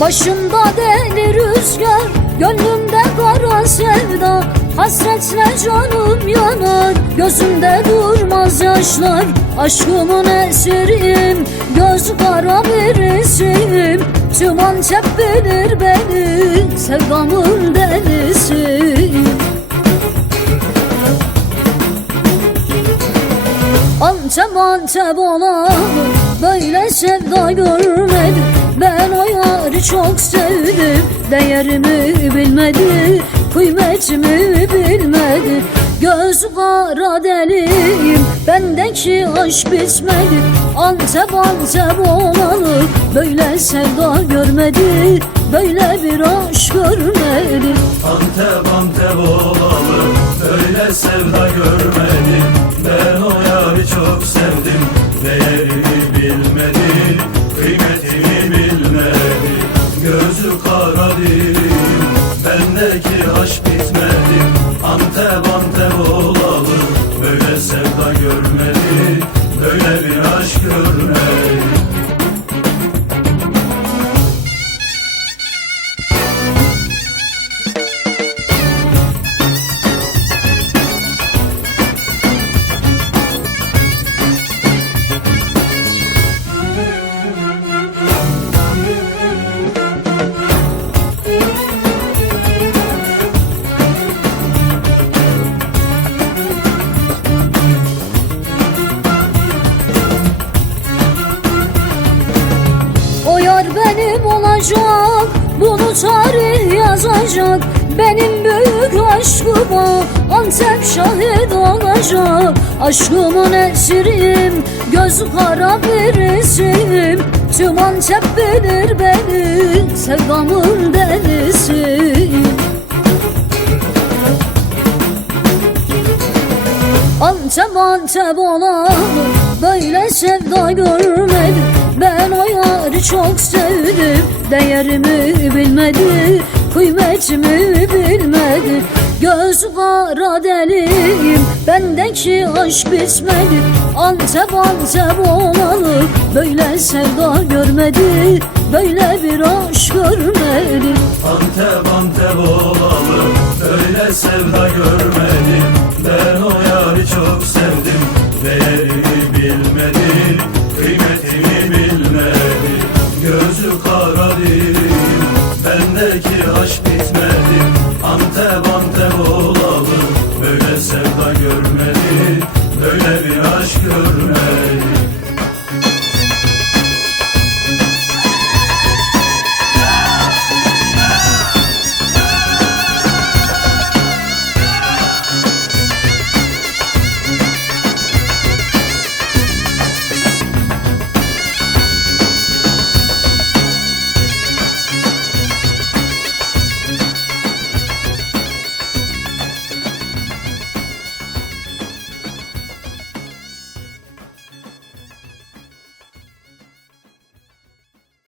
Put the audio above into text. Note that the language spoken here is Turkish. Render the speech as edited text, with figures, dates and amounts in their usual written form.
Başımda deli rüzgar, gönlümde kara sevda. Hasretle canım yanar, gözümde durmaz yaşlar. Aşkımın esiriyim, göz kara birisiyim. Tüm Antep bilir beni, sevdamın delisiyim. Antep olanı, böyle sevda görmedim. Ben o yarı çok sevdim, değerimi bilmedi, kıymetimi bilmedi. Göz kara deliyim, bendeki aşk bitmedi. Antep olalı, böyle sevda görmedi, böyle bir aşk görmedi. Antep olalı, böyle sevda görmedi. Ben o yarı çok sevdim, değerini bilmedi, kıymetimi bilmedi. Gözü kara dilim, bendeki aşk bitmedi. Antep olalı, böyle sevda görmedi, böyle bir aşk görmedi. Benim olacak, bunu tarih yazacak. Benim büyük aşkıma Antep şahit olacak. Aşkımın esiriyim, göz kara birisiyim. Tüm Antep bilir beni, sevdamın delisiyim. Antep olanı, böyle sevda görmedim. Ben o yarı çok sevdim, değerimi bilmedi, kıymetimi bilmedi. Göz kara deliyim, bendeki aşk bitmedi. Antep olalı, böyle sevda görmedi, böyle bir aşk görmedi. Antep olalı, böyle sevda görmedi. Ben o yarı çok sevdim, değerini bilmedi, kıymetimi bilmedi. Gözü kara dilim, bendeki aşk bitmedi. Antep olalı, böyle sevda görmedi, böyle bir aşk görmedi.